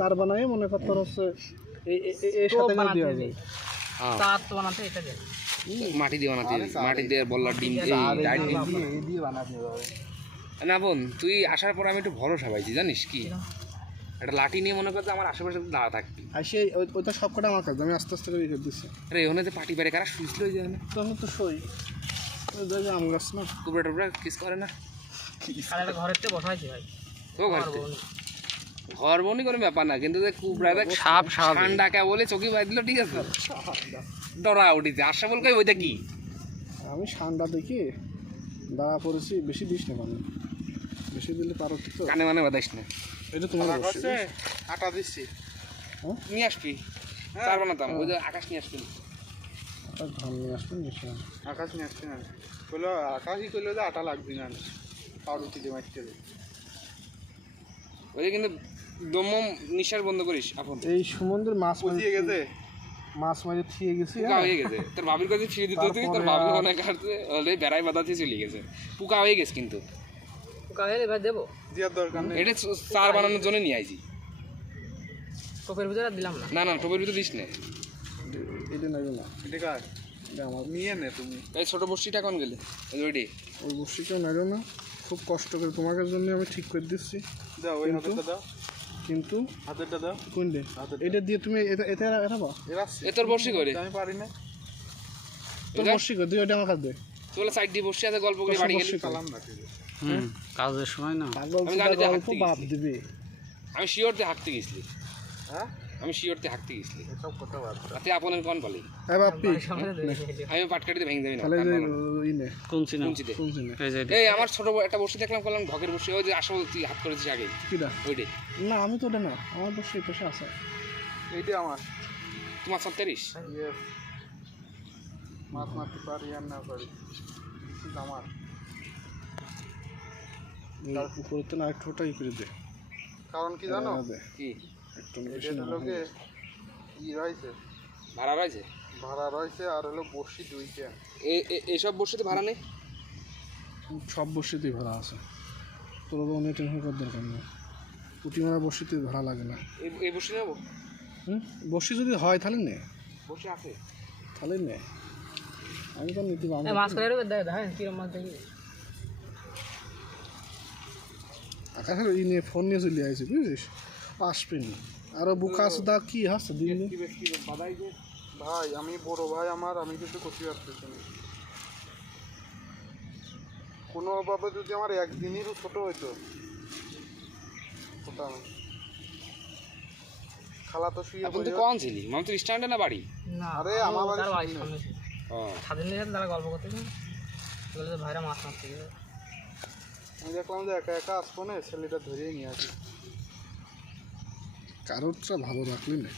চার বানাই মনে করতে হচ্ছে এই সাথে দেওয়া যায়। চার তো বানাতে এটা দেয় মাটি দিয়ে বানাতে মাটি দিয়ে বললা ডিম দিয়ে বানাতে হবে না বোন। তুই আসার পর আমি একটু ভরসা পাইছি জানিস কি, একটা লাঠি নিয়ে মনে করতে আমার আশেপাশে দাঁড়া থাকবি। আর সেই ওইটা সব কটা আমার কাছে, আমি আস্তে আস্তে করে রেখে দিচ্ছি। আরে ওখানে তো পাটি পারে কারা শুইছিল ওই জায়গায় তখন তো সই আম গাছ না, টুকরা টুকরা কিস করে না। ঘরের থেকে বসাইছি ভাই, ও ঘর বনি কোনো ব্যাপার না, কিন্তু কুবরা দেখ সাপ ঠান্ডাকে বলে চোখে বাঁধ দিল, ঠিক আছে ডরা উঠিতে আসা বল কই ওইটা কি। আমি ঠান্ডা দেখি দাঁড়া পড়েছি, বেশি দিস না মানে, বেশি দিলে পারো তো কানে মানে বাদাইস না। এটা তোমার আটা দিচ্ছি নিয়ে আসবি চার বানাতাম, ওই যে আকাশ নিয়ে আসবি। ধান নিয়ে আসবেন নিশ্চয়। আকাশ নিয়ে আসছি না, কইলো আকাশই কইলো যে আটা লাগবে না, পাউরুটি দিয়ে মারতে হবে। ওই যে কিন্তু দম নিঃশ্বাস বন্ধ করিস আপন। এই সমুদ্রের মাছ বুঝিয়ে গেছে, মাছ মারি থিয়ে গেছি, পুকা হয়ে গেছে। তোর ভাবির কাছে ফিরে দিতে হতে তোর ভাবি অনেক কাটতে হলে বেড়াই বাঁধাতে চলে গেছে, পুকা হয়ে গেছে। কিন্তু পোকা হয়ে ভাই দেবো, দেওয়ার দরকার নেই, এটা চার বানানোর জন্য নিয়ে আইছি। টোপের ভিতরে দিলাম না, না না টোপের ভিতরে দিস না, এটা নেবে না, এটা কার এটা আমার। নিয়ে নে তুমি। এই ছোট বর্ষিটা কোন গেলে ওইটি ওই বসিকেও নেবে না, খুব কষ্ট করে তোমাকে জন্য আমি ঠিক করে দিচ্ছি। দাও ওই হাতেরটা দাও, কিন্তু হাতেরটা দাও, কোনটা এটা দিয়ে তুমি এটা এটা রাখবা, এ তোর বর্ষি করে আমি পারি না, তোর বসি করে তুই ওটা আমার কাছে দে। তোলা সাইড দিয়ে বসে আছে গল্প করে বাড়ি গেলি। কালাম না ঠিক কাজের সময় না আমি গাড়িতে হাঁটতে বাপ দিবে। আমি শিওরতে হাঁটতে গেছিলি, হ্যাঁ আমি শিওরতে হাঁটতে গেছিলি, এসব কথা বাদ রাতে আপনের কোন পালি হ্যাঁ বাপ্পি আমি পাটকাটিতে ভেঙে দেবি না। তাহলে ই নে কুঞ্চিতে শুনছি না এই আমার ছোট একটা বসে দেখলাম, করলাম ঢকের বসে, ওই যে আসল তুই হাত করেছিস আগে কিটা ওইটি। না আমি তো ওটা না, আমার বসে এই পাশে আছে। এইটা আমার তোমার 37 ইয়েস, মাছ মারতে পারি আর না পারি আমার উপরে তো না একটু ওটা ই করে দে। কারণ কি জানো, কি একটু এটা লোকে ই রয়েছে, ভাড়া রয়েছে, ভাড়া রয়েছে, আর হলো বসি দুইটা। এইসব বসিতে ভাড়া নেই, সব বসিতেই ভাড়া আছে, তোর তো অনেক টেনশন করার দরকার নেই। পুঁটি মারা বসিতে ভাড়া লাগে না। এই বসে নেবো, বসি যদি হয় তাহলে নে, বসে আছে তাহলে নে, আমি তো নিতে পারবো। মাছ করে দেখেন কিরম মাছ দেখি, আকাশের ই নিয়ে ফোন নিয়ে চলে আসছে বুঝছিস, আসবে না আরো বুকা সুদা কি হাসছে দিন ভাই আমি বড় ভাই আমার, আমি কিন্তু করতে পারতেছি না কোনোভাবে। যদি আমার একদিনেরও ছোট হইতো, খালা তো শুয়ে এখন তুই কোন ছিলি, মাম তুই স্ট্যান্ডে না বাড়ি? আরে আমার বাড়ি ও স্বাধীন নিয়ে তারা গল্প করতে বলে যে ভাইরা মাছ মারতে গেলে, আমি দেখলাম যে একা একা আসবো না, ছেলেটা ধরিয়ে নিয়ে আসি। কারোরটা ভালো রাখলি না।